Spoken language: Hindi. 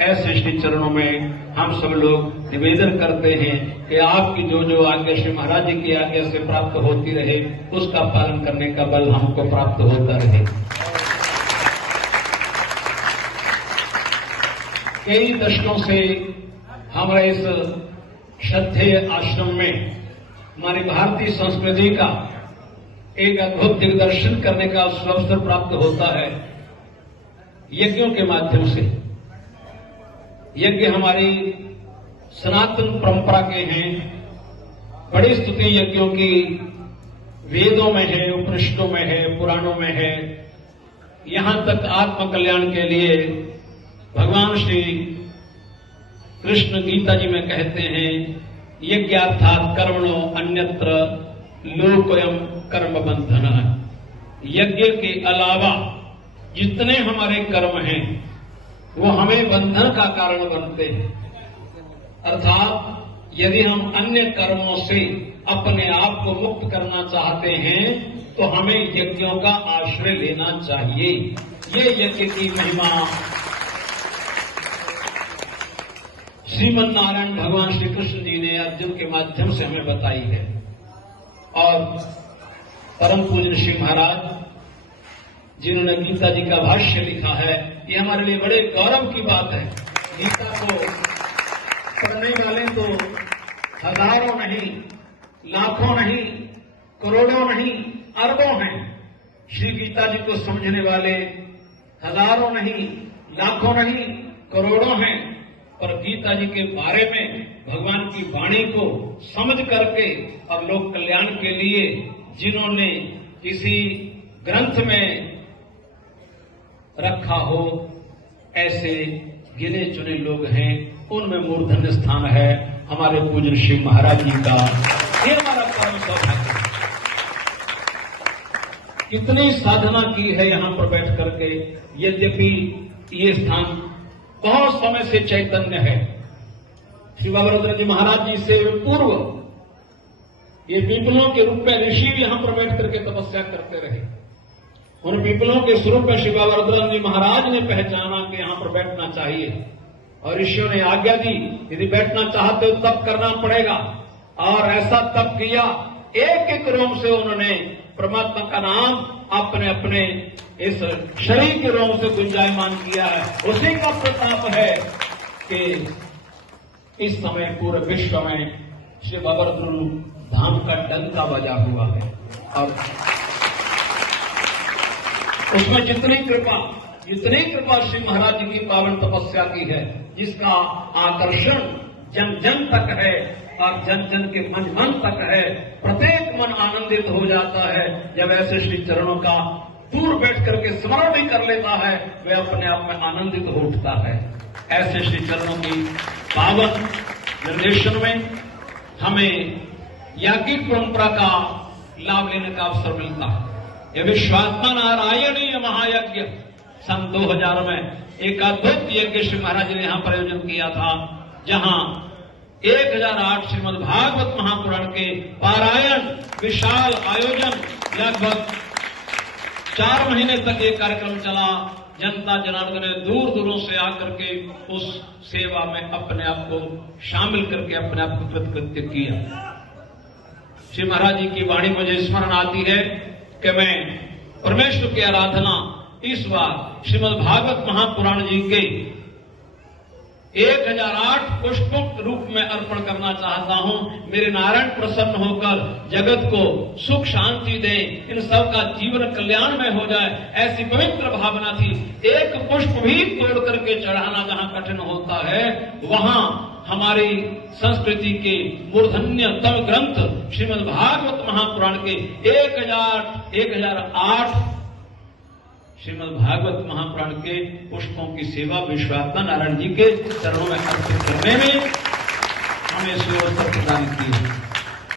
ऐसे श्री चरणों में हम सब लोग निवेदन करते हैं कि आपकी जो जो आज्ञा श्री महाराज जी की आज्ञा से प्राप्त होती रहे, उसका पालन करने का बल हमको प्राप्त होता रहे। कई दशकों से हमारे इस श्रद्धेय आश्रम में हमारी भारतीय संस्कृति का एक अद्भुत दिग्दर्शन करने का अवसर प्राप्त होता है यज्ञों के माध्यम से। यज्ञ हमारी सनातन परंपरा के हैं। बड़ी स्तुति यज्ञों की वेदों में है, उपनिषदों में है, पुराणों में है। यहां तक आत्म कल्याण के लिए भगवान श्री कृष्ण गीता जी में कहते हैं, यज्ञार्थात् कर्मणो अन्यत्र लोकोऽयं कर्म बंधनः। यज्ञ के अलावा जितने हमारे कर्म हैं वो हमें बंधन का कारण बनते हैं। अर्थात यदि हम अन्य कर्मों से अपने आप को मुक्त करना चाहते हैं तो हमें यज्ञों का आश्रय लेना चाहिए। ये यज्ञ की महिमा श्रीमन नारायण भगवान श्री कृष्ण जी ने अर्जुन के माध्यम से हमें बताई है। और परम पूज्य श्री महाराज जिन्होंने गीता जी का भाष्य लिखा है, ये हमारे लिए बड़े गौरव की बात है। गीता को पढ़ने वाले तो हजारों नहीं, लाखों नहीं, करोड़ों नहीं, अरबों हैं। श्री गीता जी को समझने वाले हजारों नहीं, लाखों नहीं, करोड़ों हैं। पर गीता जी के बारे में भगवान की वाणी को समझ करके और लोक कल्याण के लिए जिन्होंने किसी ग्रंथ में रखा हो, ऐसे गिने चुने लोग हैं। उनमें मूर्धन्य स्थान है हमारे पूज्य श्री महाराज जी का। ये हमारा परम सौभाग्य है। कितनी साधना की है यहां पर बैठ करके। यद्यपि ये स्थान बहुत समय से चैतन्य है। श्री बाबा रुद्र जी महाराज जी से पूर्व ये पीपलों के रूप में ऋषि यहां पर बैठ करके तपस्या करते रहे। उन पीपलों के स्वरूप में श्री बाबा रुद्र जी महाराज ने पहचाना कि यहां पर बैठना चाहिए और ऋषियों ने आज्ञा दी, यदि बैठना चाहते हो तप करना पड़ेगा। और ऐसा तप किया, एक एक रोम से उन्होंने परमात्मा का नाम अपने अपने इस शरीर के रोम से गुंजायमान किया है। उसी का प्रताप है कि इस समय पूरे विश्व में श्री बाबा रुद्र धाम का डंका बजा हुआ है। और उसमें जितनी कृपा श्री महाराज जी की पावन तपस्या की है, जिसका आकर्षण जन जन तक है और जन जन के मन मन तक है। प्रत्येक मन आनंदित हो जाता है जब ऐसे श्री चरणों का दूर बैठ करके स्मरण भी कर लेता है, वह अपने आप में आनंदित हो उठता है। ऐसे श्री चरणों की पावन निर्देशन में हमें याज्ञिक परंपरा का लाभ लेने का अवसर मिलता है। यह विश्वात्मा नारायणीय महायज्ञ सन 2000 में एक अद्भुत यज्ञ श्री महाराज जी ने यहां पर आयोजन किया था, जहां 1008 श्रीमद् भागवत महापुराण के पारायण विशाल आयोजन लगभग 4 महीने तक ये कार्यक्रम चला। जनता जनार्दन ने दूर दूरों से आकर के उस सेवा में अपने आप को शामिल करके अपने आप को कृतकृत्य किया। श्री महाराज जी की वाणी मुझे स्मरण आती है कि मैं परमेश्वर की आराधना इस बार श्रीमद् भागवत महापुराण जी के 1008 पुष्पों के रूप में अर्पण करना चाहता हूं। मेरे नारायण प्रसन्न होकर जगत को सुख शांति दें, इन सब का जीवन कल्याण में हो जाए, ऐसी पवित्र भावना थी। एक पुष्प भी तोड़ करके चढ़ाना जहां कठिन होता है, वहां हमारी संस्कृति के मूर्धन्यतम ग्रंथ श्रीमद् भागवत महापुराण के 1008 श्रीमद् भागवत महापुराण के पुष्पों की सेवा विश्वात्मा नारायण जी के चरणों में अर्पित करने में हमें सुअवसर प्रदान की है।